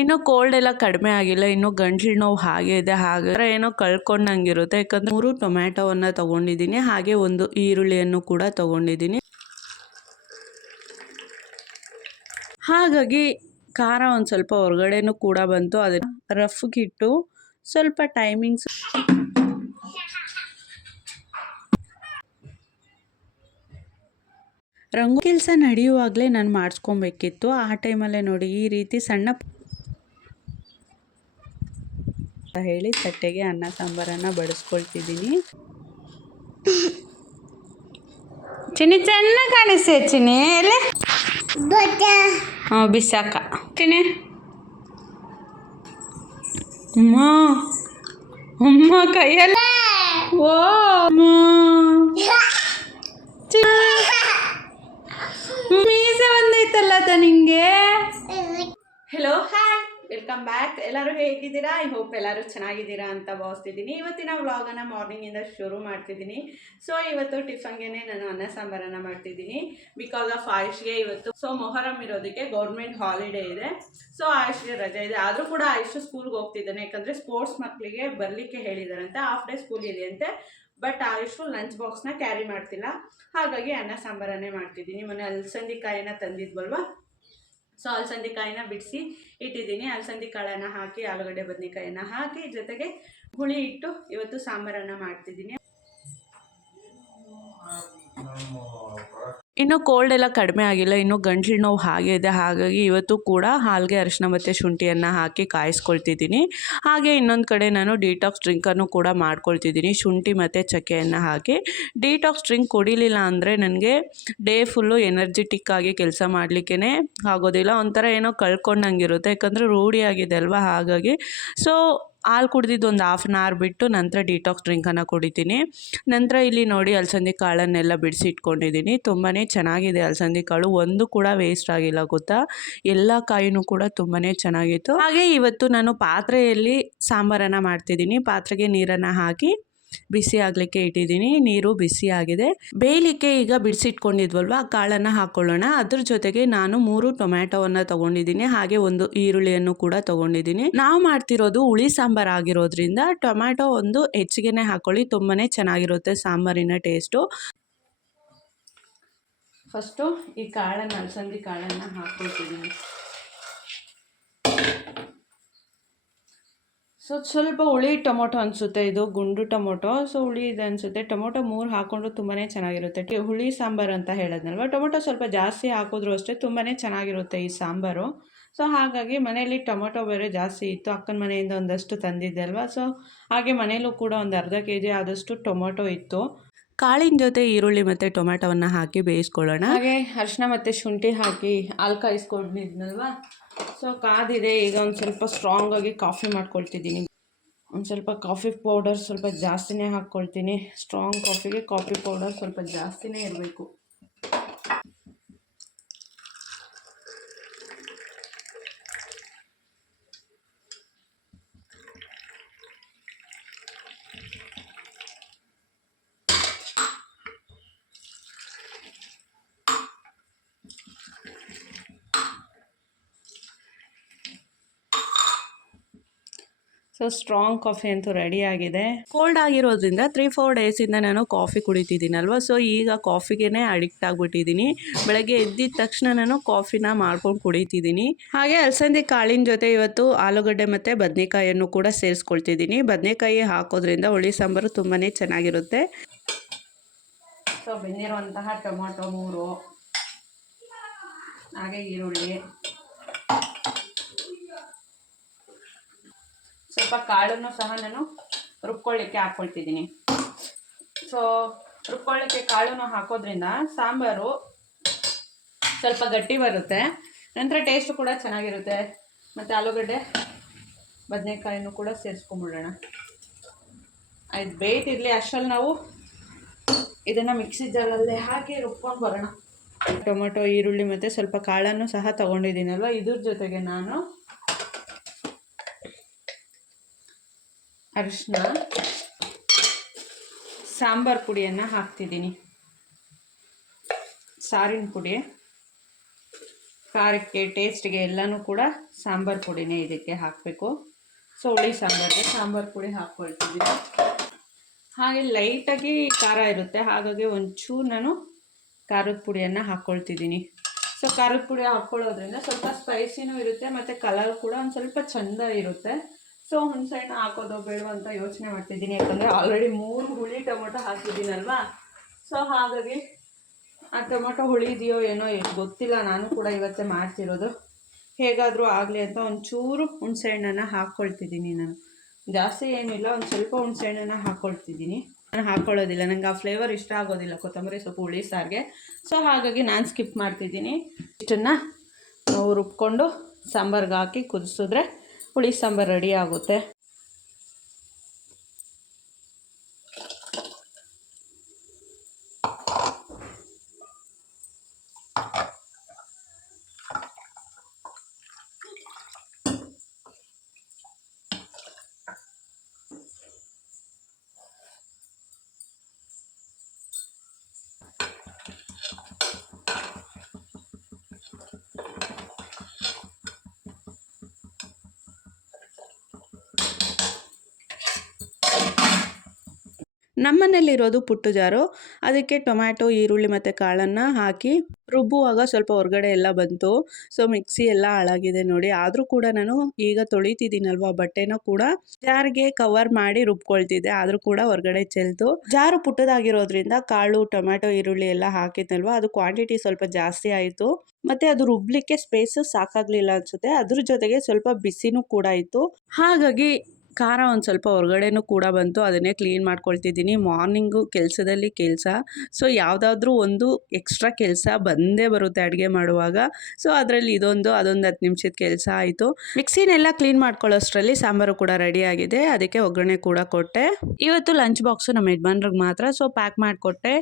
ಇನ್ನು ಕೋಲ್ಡ್ ಎಲ್ಲ ಕಡಿಮೆ ಆಗಿಲ್ಲ, ಇನ್ನು ಗಂಟ್ಲು ನೋವು ಹಾಗೆ ಇದೆ ಹಾಗಾದ್ರೆ ಏನೋ ಕಳ್ಕೊಂಡಂಗಿರುತ್ತೆ. ಯಾಕಂದ್ರೆ ಮೂರು ಟೊಮ್ಯಾಟೋವನ್ನು ತಗೊಂಡಿದ್ದೀನಿ, ಹಾಗೆ ಒಂದು ಈರುಳ್ಳಿಯನ್ನು ಕೂಡ ತಗೊಂಡಿದ್ದೀನಿ. ಹಾಗಾಗಿ ಖಾರ ಒಂದು ಸ್ವಲ್ಪ ಹೊರಗಡೆನೂ ಕೂಡ ಬಂತು ಅದನ್ನು ರಫ್ಗಿಟ್ಟು ಸ್ವಲ್ಪ ಟೈಮಿಂಗ್ಸ್ ರಂಗು ಕೆಲಸ ನಡೆಯುವಾಗಲೇ ನಾನು ಮಾಡಿಸ್ಕೊಬೇಕಿತ್ತು, ಆ ಟೈಮಲ್ಲೇ ನೋಡಿ ಈ ರೀತಿ ಸಣ್ಣ ಅಂತ ಹೇಳಿ ತಟ್ಟೆಗೆ ಅನ್ನ ಸಾಂಬಾರನ್ನ ಬಡಿಸ್ಕೊಳ್ತಿದ್ದೀನಿ. ಚಿನಿ ಚೆನ್ನಾಗಿ ಕಾಣಿಸ್ತೆ ಚಿನಿ ಎಲ್ಲಿ? ಹ್ಞೂ ಬಿಸಾಕ. ಚಿನಿ ಅಮ್ಮ ಅಮ್ಮ ಕೈಯಲ್ಲ ಓ ಅಮ್ಮ ಚಿನ್ನಿ ಮೀಸೆ ಬಂದೈತಲ್ಲ ತ ನಿಂಗೆ ಹೆಲೋ ಹಾಯ್ ವೆಲ್ಕಮ್ ಬ್ಯಾಕ್ ಎಲ್ಲರೂ ಹೇಗಿದ್ದೀರಾ? ಐ ಹೋಪ್ ಎಲ್ಲರೂ ಚೆನ್ನಾಗಿದ್ದೀರಾ ಅಂತ ಭಾವಿಸ್ತಿದ್ದೀನಿ. ಇವತ್ತಿನ ವ್ಲಾಗನ್ನು ಮಾರ್ನಿಂಗಿಂದ ಶುರು ಮಾಡ್ತಿದ್ದೀನಿ. ಸೊ ಇವತ್ತು ಟಿಫನ್ಗೆ ನಾನು ಅನ್ನ ಸಾಂಬಾರನ್ನು ಮಾಡ್ತಿದ್ದೀನಿ. ಬಿಕಾಸ್ ಆಫ್ ಆಯುಷ್ಗೆ ಇವತ್ತು. ಸೊ ಮೊಹರಂ ಇರೋದಕ್ಕೆ ಗೌರ್ಮೆಂಟ್ ಹಾಲಿಡೇ ಇದೆ. ಸೊ ಆಯುಷ್ಗೆ ರಜೆ ಇದೆ. ಆದರೂ ಕೂಡ ಆಯುಷ್ ಸ್ಕೂಲ್ಗೆ ಹೋಗ್ತಿದ್ದಾನೆ. ಯಾಕಂದರೆ ಸ್ಪೋರ್ಟ್ಸ್ ಮಕ್ಕಳಿಗೆ ಬರಲಿಕ್ಕೆ ಹೇಳಿದಾರಂತೆ. ಹಾಫ್ ಡೇ ಸ್ಕೂಲ್ ಇದೆ ಅಂತೆ ಬಟ್ ಆಯುಷು ಲಂಚ್ ಬಾಕ್ಸ್ನ ಕ್ಯಾರಿ ಮಾಡ್ತಿಲ್ಲ. ಹಾಗಾಗಿ ಅನ್ನ ಸಾಂಬಾರನ್ನೇ ಮಾಡ್ತಿದ್ದೀನಿ. ಮೊನ್ನೆ ಅಲ್ಸಂದಿ ಕಾಯಿನ ತಂದಿದ್ವಲ್ವಾ? ಸೊ ಅಲಸಂದಿ ಕಾಯಿನ ಬಿಡಿಸಿ ಇಟ್ಟಿದ್ದೀನಿ. ಅಲಸಂದಿ ಕಾಳನ್ನು ಹಾಕಿ, ಆಲೂಗಡ್ಡೆ ಬದನೆಕಾಯಿನ ಹಾಕಿ, ಜೊತೆಗೆ ಹುಳಿ ಇಟ್ಟು ಇವತ್ತು ಸಾಂಬಾರನ್ನು ಮಾಡ್ತಿದ್ದೀನಿ. ಇನ್ನು ಕೋಲ್ಡ್ ಎಲ್ಲ ಕಡಿಮೆ ಆಗಿಲ್ಲ, ಇನ್ನು ಗಂಟ್ಲು ನೋವು ಹಾಗೆ ಇದೆ. ಹಾಗಾಗಿ ಇವತ್ತು ಕೂಡ ಹಾಲಿಗೆ, ಅರಿಶಿನ ಮತ್ತು ಶುಂಠಿಯನ್ನು ಹಾಕಿ ಕಾಯಿಸ್ಕೊಳ್ತಿದ್ದೀನಿ. ಹಾಗೆ ಇನ್ನೊಂದು ಕಡೆ ನಾನು ಡಿಟಾಕ್ಸ್ ಡ್ರಿಂಕನ್ನು ಕೂಡ ಮಾಡ್ಕೊಳ್ತಿದ್ದೀನಿ. ಶುಂಠಿ ಮತ್ತು ಚಕ್ಕೆಯನ್ನು ಹಾಕಿ. ಡಿಟಾಕ್ಸ್ ಡ್ರಿಂಕ್ ಕುಡಿಲಿಲ್ಲ ಅಂದರೆ ನನಗೆ ಡೇ ಫುಲ್ಲು ಎನರ್ಜೆಟಿಕ್ ಆಗಿ ಕೆಲಸ ಮಾಡಲಿಕ್ಕೇ ಆಗೋದಿಲ್ಲ. ಒಂಥರ ಏನೋ ಕಳ್ಕೊಂಡಂಗಿರುತ್ತೆ. ಯಾಕಂದರೆ ರೂಢಿಯಾಗಿದೆ ಅಲ್ವಾ ಹಾಗಾಗಿ. ಸೊ ಹಾಲು ಕುಡ್ದಿದ್ದು ಒಂದು ಹಾಫ್ ಆನ್ ಅವರ್ ಬಿಟ್ಟು ನಂತರ ಡಿಟಾಕ್ಸ್ ಡ್ರಿಂಕನ್ನು ಕುಡಿತೀನಿ. ನಂತರ ಇಲ್ಲಿ ನೋಡಿ ಅಲಸಂದಿ ಕಾಳನ್ನೆಲ್ಲ ಬಿಡಿಸಿ ಇಟ್ಕೊಂಡಿದ್ದೀನಿ. ತುಂಬಾ ಚೆನ್ನಾಗಿದೆ ಅಲಸಂದಿ ಕಾಳು. ಒಂದು ಕೂಡ ವೇಸ್ಟ್ ಆಗಿಲ್ಲ, ಗೊತ್ತಾ? ಎಲ್ಲ ಕಾಯಿನೂ ಕೂಡ ತುಂಬಾ ಚೆನ್ನಾಗಿತ್ತು. ಹಾಗೆ ಇವತ್ತು ನಾನು ಪಾತ್ರೆಯಲ್ಲಿ ಸಾಂಬಾರನ್ನು ಮಾಡ್ತಿದ್ದೀನಿ. ಪಾತ್ರೆಗೆ ನೀರನ್ನು ಹಾಕಿ ಬಿಸಿ ಆಗಲಿಕ್ಕೆ ಇಟ್ಟಿದ್ದೀನಿ, ನೀರು ಬಿಸಿ ಆಗಿದೆ. ಬೇಯಲಿಕ್ಕೆ ಈಗ ಬಿಡಿಸಿಟ್ಕೊಂಡಿದ್ವಲ್ವ ಆ ಕಾಳನ್ನು ಹಾಕ್ಕೊಳ್ಳೋಣ ಅದ್ರ ಜೊತೆಗೆ ನಾನು ಮೂರು ಟೊಮ್ಯಾಟೋವನ್ನು ತಗೊಂಡಿದ್ದೀನಿ, ಹಾಗೆ ಒಂದು ಈರುಳ್ಳಿಯನ್ನು ಕೂಡ ತಗೊಂಡಿದ್ದೀನಿ. ನಾವು ಮಾಡ್ತಿರೋದು ಹುಳಿ ಸಾಂಬಾರ್ ಆಗಿರೋದ್ರಿಂದ ಟೊಮ್ಯಾಟೊ ಒಂದು ಹೆಚ್ಚಿಗೆನೆ ಹಾಕೊಳ್ಳಿ ತುಂಬಾ ಚೆನ್ನಾಗಿರುತ್ತೆ ಸಾಂಬಾರಿನ ಟೇಸ್ಟು. ಫಸ್ಟು ಈ ಕಾಳನ್ನು, ಅಲಸಂದಿ ಕಾಳನ್ನು ಹಾಕ್ಕೊಳ್ತಿದ್ದೀನಿ ಸೊ ಸ್ವಲ್ಪ ಹುಳಿ ಟೊಮೊಟೊ ಅನಿಸುತ್ತೆ ಇದು ಗುಂಡು ಟೊಮೊಟೊ ಸೊ ಹುಳಿ ಇದೆ ಅನಿಸುತ್ತೆ ಟೊಮೊಟೊ ಮೂರು ಹಾಕೊಂಡ್ರು ತುಂಬಾ ಚೆನ್ನಾಗಿರುತ್ತೆ ಹುಳಿ ಸಾಂಬಾರು ಅಂತ ಹೇಳೋದ್ನಲ್ವ ಟೊಮೊಟೊ ಸ್ವಲ್ಪ ಜಾಸ್ತಿ ಹಾಕಿದ್ರು ಅಷ್ಟೇ ತುಂಬಾ ಚೆನ್ನಾಗಿರುತ್ತೆ ಈ ಸಾಂಬಾರು ಸೊ ಹಾಗಾಗಿ ಮನೆಯಲ್ಲಿ ಟೊಮೊಟೊ ಬೇರೆ ಜಾಸ್ತಿ ಇತ್ತು ಅಕ್ಕನ ಮನೆಯಿಂದ ಒಂದಷ್ಟು ತಂದಿದ್ದೆ ಅಲ್ವಾ ಸೊ ಹಾಗೆ ಮನೆಯಲ್ಲೂ ಕೂಡ ಒಂದು ಅರ್ಧ ಕೆ ಜಿ ಆದಷ್ಟು ಟೊಮೊಟೊ ಇತ್ತು ಕಾಳಿನ ಜೊತೆ ಈರುಳ್ಳಿ ಮತ್ತು ಟೊಮ್ಯಾಟೊವನ್ನು ಹಾಕಿ ಬೇಯಿಸ್ಕೊಳ್ಳೋಣ ಹಾಗೆ ಅರಿಶಿನ ಮತ್ತು ಶುಂಠಿ ಹಾಕಿ ಹಾಲು ಕಾಯಿಸ್ಕೊಂಡಿದ್ನಲ್ವಾ ಸೊ, ಕಾದಿದೆ. ಈಗ ಒಂದು ಸ್ವಲ್ಪ ಸ್ಟ್ರಾಂಗ್ ಆಗಿ ಕಾಫಿ ಮಾಡ್ಕೊಳ್ತಿದ್ದೀನಿ. ಒಂದು ಸ್ವಲ್ಪ ಕಾಫಿ ಪೌಡರ್ ಸ್ವಲ್ಪ ಜಾಸ್ತಿನೇ ಹಾಕ್ಕೊಳ್ತೀನಿ ಸ್ಟ್ರಾಂಗ್ ಕಾಫಿಗೆ ಕಾಫಿ ಪೌಡರ್ ಸ್ವಲ್ಪ ಜಾಸ್ತಿನೇ ಇರಬೇಕು. ಸೊ ಸ್ಟ್ರಾಂಗ್ ಕಾಫಿ ಅಂತೂ ರೆಡಿ ಆಗಿದೆ. ಕೋಲ್ಡ್ ಆಗಿರೋದ್ರಿಂದ ತ್ರೀ ಫೋರ್ ಡೇಸಿಂದ ನಾನು ಕಾಫಿ ಕುಡಿತಿದ್ದೀನಲ್ವ? ಸೊ ಈಗ ಕಾಫಿಗೆ ಅಡಿಕ್ಟ್ ಆಗಿಬಿಟ್ಟಿದ್ದೀನಿ. ಬೆಳಗ್ಗೆ ಎದ್ದಿದ ತಕ್ಷಣ ನಾನು ಕಾಫಿನ ಮಾಡ್ಕೊಂಡು ಕುಡಿತಿದ್ದೀನಿ. ಹಾಗೆ ಅಲಸಂದಿ ಕಾಳಿನ ಜೊತೆ ಇವತ್ತು ಆಲೂಗಡ್ಡೆ ಮತ್ತು ಬದನೆಕಾಯಿಯನ್ನು ಕೂಡ ಸೇರಿಸ್ಕೊಳ್ತಿದ್ದೀನಿ. ಬದನೆಕಾಯಿ ಹಾಕೋದ್ರಿಂದ ಹುಳಿ ಸಾಂಬಾರು ತುಂಬಾ ಚೆನ್ನಾಗಿರುತ್ತೆ. ಸೊ ಬೆಂದಿರುವಂತಹ ಟೊಮೊಟೊ ಮೂರು ಹಾಗೆ ಈರುಳ್ಳಿ. ಸ್ವಲ್ಪ ಕಾಳನ್ನು ಸಹ ನಾನು ರುಬ್ಕೊಳ್ಳಿಕ್ಕೆ ಹಾಕ್ಕೊಳ್ತಿದ್ದೀನಿ. ಸೊ ರುಬ್ಕೊಳ್ಳಿಕ್ಕೆ ಕಾಳನ್ನು ಹಾಕೋದ್ರಿಂದ ಸಾಂಬಾರು ಸ್ವಲ್ಪ ಗಟ್ಟಿ ಬರುತ್ತೆ. ನಂತರ ಟೇಸ್ಟು ಕೂಡ ಚೆನ್ನಾಗಿರುತ್ತೆ. ಮತ್ತು ಆಲೂಗಡ್ಡೆ, ಬದನೆಕಾಯಿನೂ ಕೂಡ ಸೇರಿಸ್ಕೊಂಬಿಡೋಣ. ಆಯ್ತು ಬೇಯ್ತಿರಲಿ ಅಷ್ಟರಲ್ಲಿ ನಾವು ಇದನ್ನು ಮಿಕ್ಸಿ ಜಾರಲ್ಲೇ ಹಾಕಿ ರುಬ್ಕೊಂಡು ಬರೋಣ. ಟೊಮೊಟೊ, ಈರುಳ್ಳಿ ಮತ್ತು ಸ್ವಲ್ಪ ಕಾಳನ್ನು ಸಹ ತೊಗೊಂಡಿದ್ದೀನಲ್ವ? ಇದ್ರ ಜೊತೆಗೆ ನಾನು ಅರಿಶಿನ ಸಾಂಬಾರು ಪುಡಿಯನ್ನು ಹಾಕ್ತಿದ್ದೀನಿ. ಸಾರಿನ ಪುಡಿ, ಖಾರಕ್ಕೆ ಟೇಸ್ಟ್ಗೆ ಎಲ್ಲನೂ ಕೂಡ ಸಾಂಬಾರು ಪುಡಿನೇ ಇದಕ್ಕೆ ಹಾಕಬೇಕು. ಸೊ, ಹುಳಿ ಸಾಂಬಾರಿಗೆ ಸಾಂಬಾರು ಪುಡಿ ಹಾಕ್ಕೊಳ್ತಿದ್ದೀನಿ. ಹಾಗೆ ಲೈಟಾಗಿ ಖಾರ ಇರುತ್ತೆ, ಹಾಗಾಗಿ ಒಂಚೂರು ನಾನು ಖಾರದ ಪುಡಿಯನ್ನು ಹಾಕ್ಕೊಳ್ತಿದ್ದೀನಿ. ಸೊ, ಖಾರದ ಪುಡಿ ಹಾಕ್ಕೊಳ್ಳೋದ್ರಿಂದ ಸ್ವಲ್ಪ ಸ್ಪೈಸಿನೂ ಇರುತ್ತೆ, ಮತ್ತು ಕಲರ್ ಕೂಡ ಒಂದು ಸ್ವಲ್ಪ ಚೆಂದ ಇರುತ್ತೆ. ಸೊ ಹುಣಸೆಹಣ್ಣು ಹಾಕೋದು ಬೇಡವ ಅಂತ ಯೋಚನೆ ಮಾಡ್ತಿದ್ದೀನಿ. ಯಾಕಂದರೆ ಆಲ್ರೆಡಿ ಮೂರು ಹುಳಿ ಟೊಮೊಟೊ ಹಾಕಿದ್ದೀನಲ್ವಾ? ಸೊ ಹಾಗಾಗಿ ಆ ಟೊಮೊಟೊ ಹುಳಿ ಇದೆಯೋ ಏನೋ ಗೊತ್ತಿಲ್ಲ. ನಾನು ಕೂಡ ಇವತ್ತೇ ಮಾಡ್ತಿರೋದು. ಹೇಗಾದರೂ ಆಗಲಿ ಅಂತ ಒಂಚೂರು ಹುಣಸೆಹಣ್ಣನ್ನು ಹಾಕ್ಕೊಳ್ತಿದ್ದೀನಿ ನಾನು. ಜಾಸ್ತಿ ಏನಿಲ್ಲ, ಒಂದು ಸ್ವಲ್ಪ ಹುಣಸೆಹಣ್ಣನ್ನು ಹಾಕ್ಕೊಳ್ತಿದ್ದೀನಿ ನಾನು ಹಾಕ್ಕೊಳ್ಳೋದಿಲ್ಲ ನನಗೆ ಆ ಫ್ಲೇವರ್ ಇಷ್ಟ ಆಗೋದಿಲ್ಲ. ಕೊತ್ತಂಬರಿ ಸೊಪ್ಪು, ಹುಳಿ, ಸಾರಿಗೆ. ಸೊ ಹಾಗಾಗಿ ನಾನು ಸ್ಕಿಪ್ ಮಾಡ್ತಿದ್ದೀನಿ. ಇಷ್ಟನ್ನು ರುಬ್ಕೊಂಡು ಸಾಂಬಾರ್ಗೆ ಹಾಕಿ ಕುದಿಸಿದ್ರೆ ಹುಳಿ ಸಾಂಬಾರು ರೆಡಿ ಆಗುತ್ತೆ. ನಮ್ಮನೇಲಿರೋದು ಪುಟ್ಟು ಜಾರು ಅದಕ್ಕೆ ಟೊಮ್ಯಾಟೊ, ಈರುಳ್ಳಿ ಮತ್ತು ಕಾಳನ್ನು ಹಾಕಿ ರುಬ್ಬುವಾಗ ಸ್ವಲ್ಪ ಹೊರಗಡೆ ಎಲ್ಲ ಬಂತು. ಸೊ ಮಿಕ್ಸಿ ಎಲ್ಲ ಹಾಳಾಗಿದೆ ನೋಡಿ. ಆದರೂ ಕೂಡ ನಾನು ಈಗ ತೊಳಿತಿದ್ದೀನಲ್ವ ಬಟ್ಟೆನ ಕೂಡ. ಜಾರ್ಗೆ ಕವರ್ ಮಾಡಿ ರುಬ್ಕೊಳ್ತಿದ್ದೆ. ಆದರೂ ಕೂಡ ಹೊರಗಡೆ ಚೆಲ್ತು. ಜಾರು ಪುಟ್ಟದಾಗಿರೋದ್ರಿಂದ ಕಾಳು, ಟೊಮ್ಯಾಟೊ, ಈರುಳ್ಳಿ ಎಲ್ಲ ಹಾಕಿದ್ನಲ್ವ? ಅದು ಕ್ವಾಂಟಿಟಿ ಸ್ವಲ್ಪ ಜಾಸ್ತಿ ಆಯಿತು. ಮತ್ತು ಅದು ರುಬ್ಲಿಕ್ಕೆ ಸ್ಪೇಸ್ ಸಾಕಾಗಲಿಲ್ಲ ಅನಿಸುತ್ತೆ. ಅದ್ರ ಜೊತೆಗೆ ಸ್ವಲ್ಪ ಬಿಸಿನೂ ಕೂಡ ಇತ್ತು. ಹಾಗಾಗಿ ಖಾರ ಒಂದು ಸ್ವಲ್ಪ ಹೊರಗಡೆನೂ ಕೂಡ ಬಂತು, ಅದನ್ನೇ ಕ್ಲೀನ್ ಮಾಡ್ಕೊಳ್ತಿದ್ದೀನಿ. ಮಾರ್ನಿಂಗು ಕೆಲಸದಲ್ಲಿ ಕೆಲಸ ಸೊ ಯಾವುದಾದ್ರೂ ಒಂದು ಎಕ್ಸ್ಟ್ರಾ ಕೆಲಸ ಬಂದೇ ಬರುತ್ತೆ ಅಡುಗೆ ಮಾಡುವಾಗ. ಸೊ ಅದರಲ್ಲಿ ಇದೊಂದು, ಅದೊಂದು ಹತ್ತು ನಿಮಿಷದ ಕೆಲಸ ಆಯಿತು. ಮಿಕ್ಸಿನೆಲ್ಲ ಕ್ಲೀನ್ ಮಾಡ್ಕೊಳ್ಳೋಷ್ಟರಲ್ಲಿ ಸಾಂಬಾರು ಕೂಡ ರೆಡಿ ಆಗಿದೆ. ಅದಕ್ಕೆ ಒಗ್ಗರಣೆ ಕೂಡ ಕೊಟ್ಟೆ. ಇವತ್ತು ಲಂಚ್ ಬಾಕ್ಸು ನಮ್ಮ ಯಜಮಾನ್ರಿಗೆ ಮಾತ್ರ ಸೊ ಪ್ಯಾಕ್ ಮಾಡಿಕೊಟ್ಟೆ.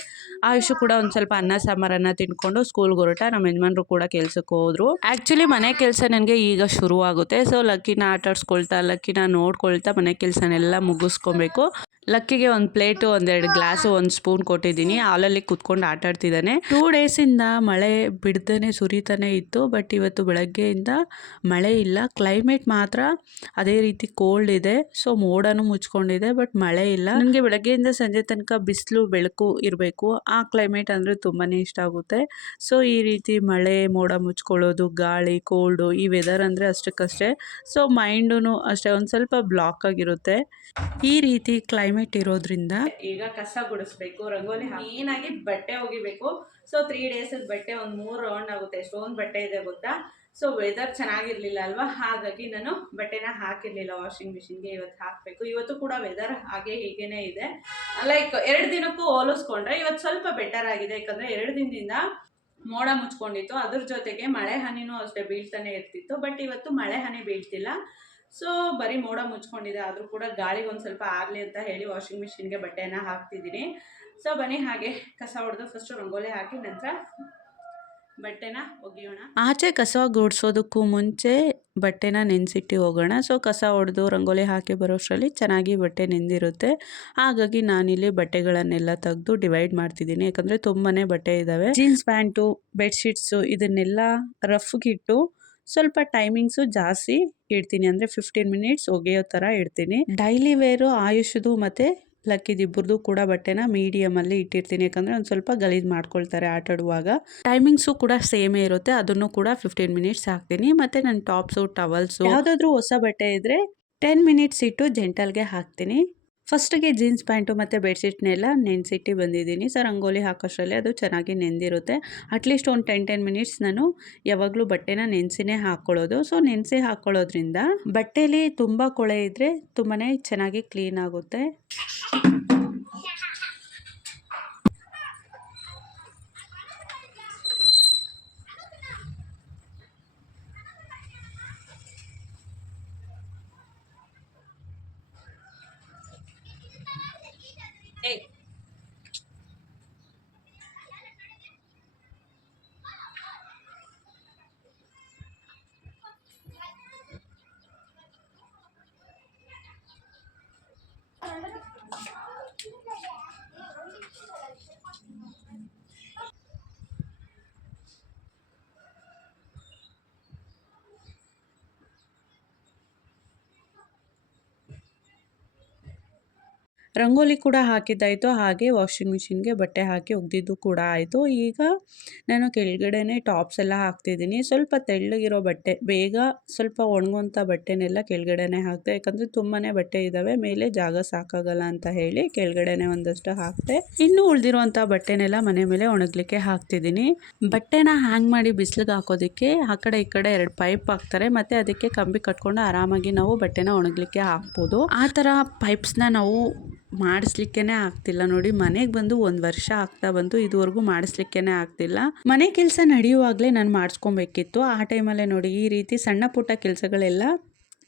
ಆಯುಷು ಕೂಡ ಒಂದು ಸ್ವಲ್ಪ ಅನ್ನ, ಸಾಂಬಾರನ್ನ ತಿನ್ಕೊಂಡು ಸ್ಕೂಲ್ಗೆ ಹೊರಟ, ನಮ್ಮ ಯಜಮಾನ್ರು ಕೂಡ ಕೆಲಸಕ್ಕೆ ಹೋದ್ರು. ಆ್ಯಕ್ಚುಲಿ ಮನೆ ಕೆಲಸ ನನಗೆ ಈಗ ಶುರು ಆಗುತ್ತೆ ಸೊ ಲಕ್ಕಿನ ಆಟಾಡ್ಸ್ಕೊಳ್ತಾ, ಲಕ್ಕಿನ ನೋಡ್ಕೊಳ್ತಾ ಮನೆ ಕೆಲಸನೆಲ್ಲ ಮುಗಿಸ್ಕೊಬೇಕು. ಲಕ್ಕಿಗೆ ಒಂದು ಪ್ಲೇಟು, ಒಂದೆರಡು ಗ್ಲಾಸು, ಒಂದು ಸ್ಪೂನ್ ಕೊಟ್ಟಿದ್ದೀನಿ. ಹಾಲಲ್ಲಿ ಕುತ್ಕೊಂಡು ಆಟ ಆಡ್ತಿದ್ದಾನೆ. ಟೂ ಡೇಸಿಂದ ಮಳೆ ಬಿಡ್ದೇ ಸುರಿತಾನೆ ಇತ್ತು ಬಟ್ ಇವತ್ತು ಬೆಳಗ್ಗೆಯಿಂದ ಮಳೆ ಇಲ್ಲ. ಕ್ಲೈಮೇಟ್ ಮಾತ್ರ ಅದೇ ರೀತಿ ಕೋಲ್ಡ್ ಇದೆ. ಸೊ ಮೋಡನೂ ಮುಚ್ಕೊಂಡಿದೆ ಬಟ್ ಮಳೆ ಇಲ್ಲ. ನನಗೆ ಬೆಳಗ್ಗೆಯಿಂದ ಸಂಜೆ ತನಕ ಬಿಸಿಲು, ಬೆಳಕು ಇರಬೇಕು. ಆ ಕ್ಲೈಮೇಟ್ ಅಂದರೆ ತುಂಬಾ ಇಷ್ಟ ಆಗುತ್ತೆ. ಸೊ ಈ ರೀತಿ ಮಳೆ, ಮೋಡ ಮುಚ್ಕೊಳ್ಳೋದು, ಗಾಳಿ ಕೋಲ್ಡು ಈ ವೆದರ್ ಅಂದರೆ ಅಷ್ಟಕ್ಕಷ್ಟೇ. ಸೊ ಮೈಂಡು ಅಷ್ಟೇ. ಒಂದು ಸ್ವಲ್ಪ ಬ್ಲಾಕ್ ಆಗಿರುತ್ತೆ ಈ ರೀತಿ ಕ್ಲೈಮೇಟ್ ಇರೋದ್ರಿಂದ ಈಗ ಕಸ ಗುಡಿಸ್ಬೇಕು, ರಂಗೋಲಿ ಏನಾಗಿ ಬಟ್ಟೆ ಒಗಿಬೇಕು. ಸೊ ತ್ರೀ ಡೇಸ್ ಬಟ್ಟೆ ಒಂದು ಮೂರು ರೌಂಡ್ ಆಗುತ್ತೆ. ಎಷ್ಟೊಂದು ಬಟ್ಟೆ ಇದೆ ಗೊತ್ತಾ? ಸೊ ವೆದರ್ ಚೆನ್ನಾಗಿರ್ಲಿಲ್ಲ ಅಲ್ವಾ? ಹಾಗಾಗಿ ನಾನು ಬಟ್ಟೆನ ಹಾಕಿರ್ಲಿಲ್ಲ. ವಾಷಿಂಗ್ ಮಿಷಿನ್ಗೆ ಇವತ್ತು ಹಾಕಬೇಕು. ಇವತ್ತು ಕೂಡ ವೆದರ್ ಹಾಗೆ ಹೀಗೇನೆ ಇದೆ. ಲೈಕ್ ಎರಡು ದಿನಕ್ಕೂ ಹೋಲಿಸ್ಕೊಂಡ್ರೆ ಇವತ್ತು ಸ್ವಲ್ಪ ಬೆಟರ್ ಆಗಿದೆ. ಯಾಕಂದ್ರೆ ಎರಡು ದಿನದಿಂದ ಮೋಡ ಮುಚ್ಕೊಂಡಿತ್ತು. ಅದ್ರ ಜೊತೆಗೆ ಮಳೆ ಹನಿನೂ ಅಷ್ಟೇ ಬೀಳ್ತಾನೆ ಇರ್ತಿತ್ತು. ಬಟ್ ಇವತ್ತು ಮಳೆ ಹನಿ ಬೀಳ್ತಿಲ್ಲ. ಸೊ ಬರೀ ಮೋಡ ಮುಚ್ಕೊಂಡಿದೆ. ಆದರೂ ಕೂಡ ಗಾಳಿಗೆ ಒಂದು ಸ್ವಲ್ಪ ಆಗಲಿ ಅಂತ ಹೇಳಿ ವಾಷಿಂಗ್ ಮಿಷಿನ್ಗೆ ಬಟ್ಟೆನ ಹಾಕ್ತಿದ್ದೀನಿ. ಸೊ ಬನ್ನಿ ಹಾಗೆ ಕಸ ಹೊಡೆದು ಫಸ್ಟು ರಂಗೋಲಿ ಹಾಕಿ ನಂತರ ಬಟ್ಟೆನ ಒಗೆಯೋಣ. ಆಚೆ ಕಸ ಗುಡಿಸೋದಕ್ಕೂ ಮುಂಚೆ ಬಟ್ಟೆನ ನೆನೆಸಿಟ್ಟು ಹೋಗೋಣ. ಸೊ ಕಸ ಹೊಡೆದು ರಂಗೋಲಿ ಹಾಕಿ ಬರೋಷ್ಟರಲ್ಲಿ ಚೆನ್ನಾಗಿ ಬಟ್ಟೆ ನೆಂದಿರುತ್ತೆ. ಹಾಗಾಗಿ ನಾನಿಲ್ಲಿ ಬಟ್ಟೆಗಳನ್ನೆಲ್ಲ ತೆಗೆದು ಡಿವೈಡ್ ಮಾಡ್ತಿದ್ದೀನಿ. ಯಾಕಂದರೆ ತುಂಬಾ ಬಟ್ಟೆ ಇದ್ದಾವೆ ಜೀನ್ಸ್ ಪ್ಯಾಂಟು ಬೆಡ್ಶೀಟ್ಸು ಇದನ್ನೆಲ್ಲ ರಫ್ಗಿಟ್ಟು ಸ್ವಲ್ಪ ಟೈಮಿಂಗ್ಸು ಜಾಸ್ತಿ ಇಡ್ತೀನಿ ಅಂದರೆ ಫಿಫ್ಟೀನ್ ಮಿನಿಟ್ಸ್ ಒಗೆಯೋ ಥರ ಇಡ್ತೀನಿ. ಡೈಲಿ ವೇರು ಆಯುಷದು ಮತ್ತು ಲಕ್ಕಿದಿಬ್ಬರದು ಕೂಡ ಬಟ್ಟೆನ ಮೀಡಿಯಮಲ್ಲಿ ಇಟ್ಟಿರ್ತೀನಿ. ಯಾಕಂದರೆ ಒಂದು ಸ್ವಲ್ಪ ಗಲೀಜು ಮಾಡ್ಕೊಳ್ತಾರೆ ಆಟಾಡುವಾಗ. ಟೈಮಿಂಗ್ಸು ಕೂಡ ಸೇಮೇ ಇರುತ್ತೆ. ಅದನ್ನು ಕೂಡ ಫಿಫ್ಟೀನ್ ಮಿನಿಟ್ಸ್ ಹಾಕ್ತೀನಿ. ಮತ್ತು ನನ್ನ ಟಾಪ್ಸು ಟವಲ್ಸು ಯಾವುದಾದ್ರೂ ಹೊಸ ಬಟ್ಟೆ ಇದ್ದರೆ ಟೆನ್ ಮಿನಿಟ್ಸ್ ಇಟ್ಟು ಜೆಂಟಲ್ಗೆ ಹಾಕ್ತೀನಿ. ಫಸ್ಟಿಗೆ ಜೀನ್ಸ್ ಪ್ಯಾಂಟು ಮತ್ತು ಬೆಡ್ಶೀಟ್ನೆಲ್ಲ ನೆನೆಸಿಟ್ಟು ಬಂದಿದ್ದೀನಿ. ಸೊ ರಂಗೋಲಿ ಹಾಕೋಷ್ಟರಲ್ಲಿ ಅದು ಚೆನ್ನಾಗಿ ನೆಂದಿರುತ್ತೆ. ಅಟ್ಲೀಸ್ಟ್ ಒಂದು ಟೆನ್ ಟೆನ್ ಮಿನಿಟ್ಸ್ ನಾನು ಯಾವಾಗಲೂ ಬಟ್ಟೆನ ನೆನೆಸಿನೇ ಹಾಕ್ಕೊಳ್ಳೋದು ಸೊ, ನೆನೆಸಿ ಹಾಕ್ಕೊಳ್ಳೋದ್ರಿಂದ ಬಟ್ಟೆಯಲ್ಲಿ ತುಂಬ ಕೊಳೆ ಇದ್ದರೆ ತುಂಬಾ ಚೆನ್ನಾಗಿ ಕ್ಲೀನ್ ಆಗುತ್ತೆ. ರಂಗೋಲಿ ಕೂಡ ಹಾಕಿದ್ದಾಯಿತು. ಹಾಗೆ ವಾಷಿಂಗ್ ಮಿಷಿನ್ಗೆ ಬಟ್ಟೆ ಹಾಕಿ ಒಗ್ದಿದ್ದು ಕೂಡ ಆಯಿತು. ಈಗ ನಾನು ಕೆಳಗಡೆನೆ ಟಾಪ್ಸ್ ಎಲ್ಲ ಹಾಕ್ತಿದ್ದೀನಿ. ಸ್ವಲ್ಪ ತೆಳ್ಳಗಿರೋ ಬಟ್ಟೆ, ಬೇಗ ಸ್ವಲ್ಪ ಒಣಗುವಂಥ ಬಟ್ಟೆನೆಲ್ಲ ಕೆಳಗಡೆನೆ ಹಾಕ್ತೆ ಯಾಕಂದರೆ ತುಂಬಾ ಬಟ್ಟೆ ಇದ್ದಾವೆ ಮೇಲೆ ಜಾಗ ಸಾಕಾಗಲ್ಲ ಅಂತ ಹೇಳಿ ಕೆಳಗಡೆನೆ ಒಂದಷ್ಟು ಹಾಕ್ತೆ ಇನ್ನು ಉಳಿದಿರುವಂಥ ಬಟ್ಟೆನೆಲ್ಲ ಮನೆ ಮೇಲೆ ಒಣಗಲಿಕ್ಕೆ ಹಾಕ್ತಿದ್ದೀನಿ. ಬಟ್ಟೆನ ಹ್ಯಾಂಗ್ ಮಾಡಿ ಬಿಸಿಲಿಗೆ ಹಾಕೋದಕ್ಕೆ ಆ ಕಡೆ ಈ ಕಡೆ ಎರಡು ಪೈಪ್ ಹಾಕ್ತಾರೆ. ಮತ್ತು ಅದಕ್ಕೆ ಕಂಬಿ ಕಟ್ಕೊಂಡು ಆರಾಮಾಗಿ ನಾವು ಬಟ್ಟೆನ ಒಣಗಲಿಕ್ಕೆ ಹಾಕ್ಬೋದು. ಆ ಥರ ಪೈಪ್ಸ್ನ ನಾವು ಮಾಡಿಸ್ಲಿಕ್ಕೇನೆ ಆಗ್ತಿಲ್ಲ ನೋಡಿ. ಮನೆಗೆ ಬಂದು ಒಂದು ವರ್ಷ ಆಗ್ತಾ ಬಂತು. ಇದುವರೆಗೂ ಮಾಡಿಸ್ಲಿಕ್ಕೆ ಆಗ್ತಿಲ್ಲ. ಮನೆ ಕೆಲಸ ನಡೆಯುವಾಗಲೇ ನಾನು ಮಾಡಿಸ್ಕೊಬೇಕಿತ್ತು. ಆ ಟೈಮಲ್ಲೇ ನೋಡಿ ಈ ರೀತಿ ಸಣ್ಣ ಪುಟ್ಟ ಕೆಲಸಗಳೆಲ್ಲ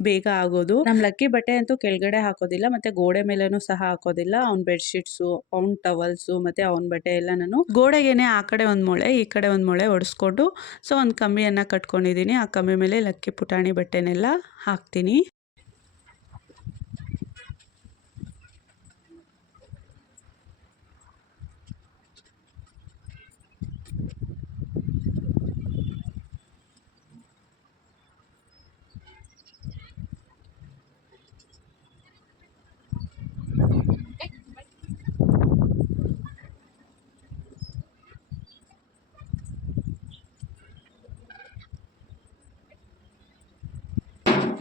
ಬೇಗ ಆಗೋದು. ನಮ್ಮ ಲಕ್ಕಿ ಬಟ್ಟೆ ಅಂತೂ ಕೆಳಗಡೆ ಹಾಕೋದಿಲ್ಲ, ಮತ್ತೆ ಗೋಡೆ ಮೇಲೇನೂ ಸಹ ಹಾಕೋದಿಲ್ಲ. ಅವ್ನ ಬೆಡ್ಶೀಟ್ಸು ಅವ್ನ ಟವಲ್ಸು ಮತ್ತೆ ಅವ್ನ ಬಟ್ಟೆ ಎಲ್ಲ ನಾನು ಗೋಡೆಗೇನೆ ಆ ಕಡೆ ಒಂದು ಮೊಳೆ, ಈ ಕಡೆ ಒಂದು ಮೊಳೆ ಒಡಿಸ್ಕೊಂಡು, ಸೊ ಒಂದು ಕಮ್ಮಿಯನ್ನು ಕಟ್ಕೊಂಡಿದ್ದೀನಿ ಆ ಕಮ್ಮಿ ಮೇಲೆ ಲಕ್ಕಿ ಪುಟಾಣಿ ಬಟ್ಟೆನೆಲ್ಲ ಹಾಕ್ತೀನಿ.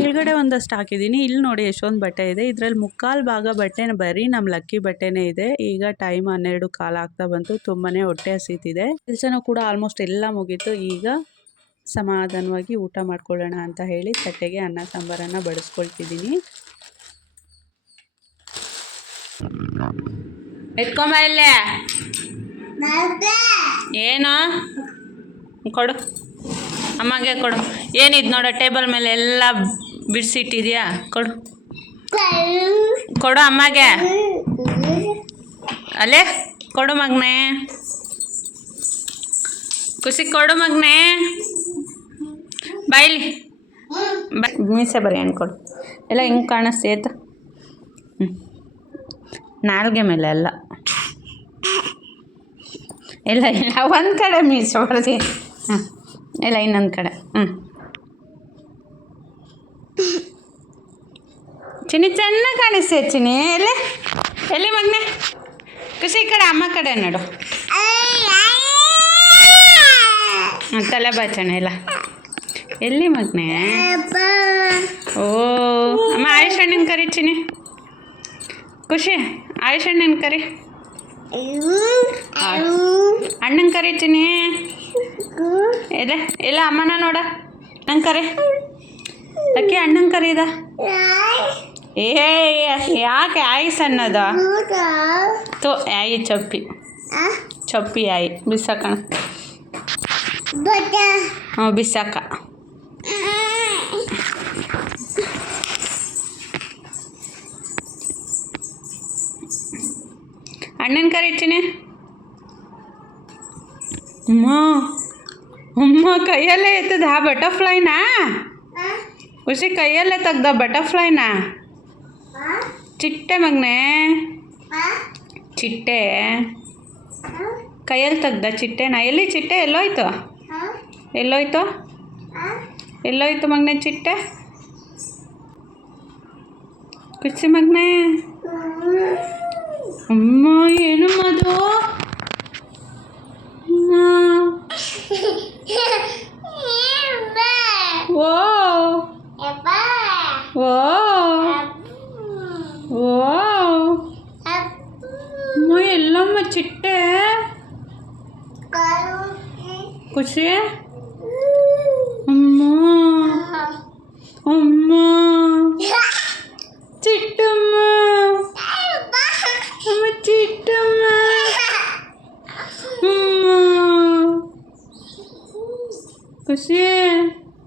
ಕೆಳಗಡೆ ಒಂದಷ್ಟು ಹಾಕಿದ್ದೀನಿ. ಇಲ್ಲಿ ನೋಡಿ ಎಷ್ಟೊಂದು ಬಟ್ಟೆ ಇದೆ. ಇದರಲ್ಲಿ ಮುಕ್ಕಾಲು ಭಾಗ ಬಟ್ಟೆ ಬರೀ ನಮ್ಮ ಲಕ್ಕಿ ಬಟ್ಟೆನೇ ಇದೆ. ಈಗ ಟೈಮ್ ಹನ್ನೆರಡು ಕಾಲ ಆಗ್ತಾ ಬಂತು. ತುಂಬಾ ಹೊಟ್ಟೆ ಹಸಿತಿದೆ. ಕೆಲಸನೂ ಕೂಡ ಆಲ್ಮೋಸ್ಟ್ ಎಲ್ಲ ಮುಗೀತು. ಈಗ ಸಮಾಧಾನವಾಗಿ ಊಟ ಮಾಡ್ಕೊಳ್ಳೋಣ ಅಂತ ಹೇಳಿ ತಟ್ಟೆಗೆ ಅನ್ನ ಸಾಂಬಾರನ್ನು ಬಡಿಸ್ಕೊಳ್ತಿದ್ದೀನಿ. ಎತ್ಕೊಂಬ ಏನು? ಕೊಡು. ಅಮ್ಮಗೆ ಕೊಡು. ಏನಿದ್ ನೋಡ, ಟೇಬಲ್ ಮೇಲೆ ಎಲ್ಲ ಬಿಡಿಸಿಟ್ಟಿದ್ಯಾ? ಕೊಡು. ಕೊಡು. ಅಮ್ಮಗೆ. ಅಲ್ಲೇ ಕೊಡು ಮಗನೇ. ಖುಷಿ ಕೊಡು ಮಗನೇ. ಬಾಯ್ಲಿ ಬಾ. ಮೀಸೆ ಬರೀ ಅನ್ಕೊಡು ಎಲ್ಲ ಹಿಂಗೆ ಕಾಣಸ್ತೇತ ಹ್ಞೂ ನಾಲ್ಗೆ ಮೇಲೆ ಅಲ್ಲ ಇಲ್ಲ ಇಲ್ಲ ಒಂದು ಕಡೆ ಮೀಸೆ ಬರ್ದಿ ಹಾಂ ಇಲ್ಲ ಇನ್ನೊಂದು ಕಡೆ. ಹ್ಞೂ ಚಿನಿ ಚೆನ್ನಾಗಿ ಕಾಣಿಸ್ತೇ ಚಿನಿ ಎಲ್ಲಿ? ಎಲ್ಲಿ ಮಗನೆ? ಖುಷಿ ಕಡೆ, ಅಮ್ಮ ಕಡೆ ನೋಡು. ತಲೆ ಬಾಚಣ, ಇಲ್ಲ. ಎಲ್ಲಿ ಮಗನೆ? ಓ, ಅಮ್ಮ ಆಯುಷ್ ಅಣ್ಣನ ಕರಿ ಚಿನಿ ಖುಷಿ, ಆಯುಷ್ ಅಣ್ಣನ ಕರಿ. ಅಣ್ಣನ ಕರಿ ಚಿನಿ ಎಲ್ಲ ಅಮ್ಮನ ನೋಡ ನಂಗೆ ಕರೆ. ಅಕ್ಕಿ ಅಣ್ಣನ ಕರೀದ ಏ ಯಾಕೆ ಆಯ್ಸ್ ಅನ್ನೋದ ತೋ ಆಯಿ ಚಪ್ಪಿ. ಚಪ್ಪಿ ಆಯಿ ಬಿಸಾಕಣ ಹ್ಞೂ ಬಿಸಾಕ. ಅಣ್ಣನ ಕರಿತೀನಿ ಅಮ್ಮ ಅಮ್ಮ ಕೈಯಲ್ಲೇ ಎತ್ತದ ಆ ಬಟರ್ಫ್ಲೈನಾ ಖುಷಿ ಕೈಯಲ್ಲೇ ತೆಗ್ದ ಬಟರ್ಫ್ಲೈನಾ ಚಿಟ್ಟೆ ಮಗನೆ. ಚಿಟ್ಟೆ. ಕೈಯಲ್ಲಿ ತೆಗ್ದ ಚಿಟ್ಟೆನಾ. ಎಲ್ಲಿ ಚಿಟ್ಟೆ? ಎಲ್ಲೋಯ್ತು? ಎಲ್ಲೋಯ್ತು? ಎಲ್ಲೋಯ್ತು ಮಗ್ನೆ ಚಿಟ್ಟೆ? ಕುಚ್ಚಿ ಮಗ್ನೆ. ಅಮ್ಮ ಏನು ಮದು? ಓ. ಓ ಅಮ್ಮ ಎಲ್ಲಮ್ಮ ಚಿಟ್ಟೆ ಖುಷಿ? ಅಮ್ಮ. ಅಮ್ಮ. ಚಿಟ್ಟಮ್ಮ. ಅಮ್ಮ ಚಿಟ್ಟಮ್ಮ. ಅಮ್ಮ. ಖುಷಿ?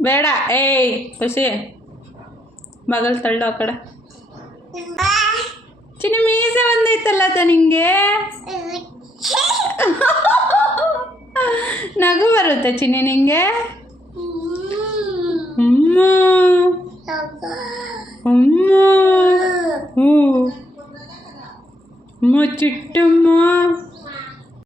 ಬೇಡ. ಏಯ್ ಖುಷಿ. ಮಗಲ್ ತಳ್ಳು ಆ ಕಡೆ. ಚಿನ್ನ ಮೀಸೆ ಬಂದೈತಲ್ಲ ತ ನಿಂಗೆ? ನಗು ಬರುತ್ತೆ ಚಿನ್ನಿ ನಿಂಗೆ ಅಮ್ಮ ಅಮ್ಮ ಹ್ಞೂ ಅಮ್ಮ ಚಿಟ್ಟಮ್ಮ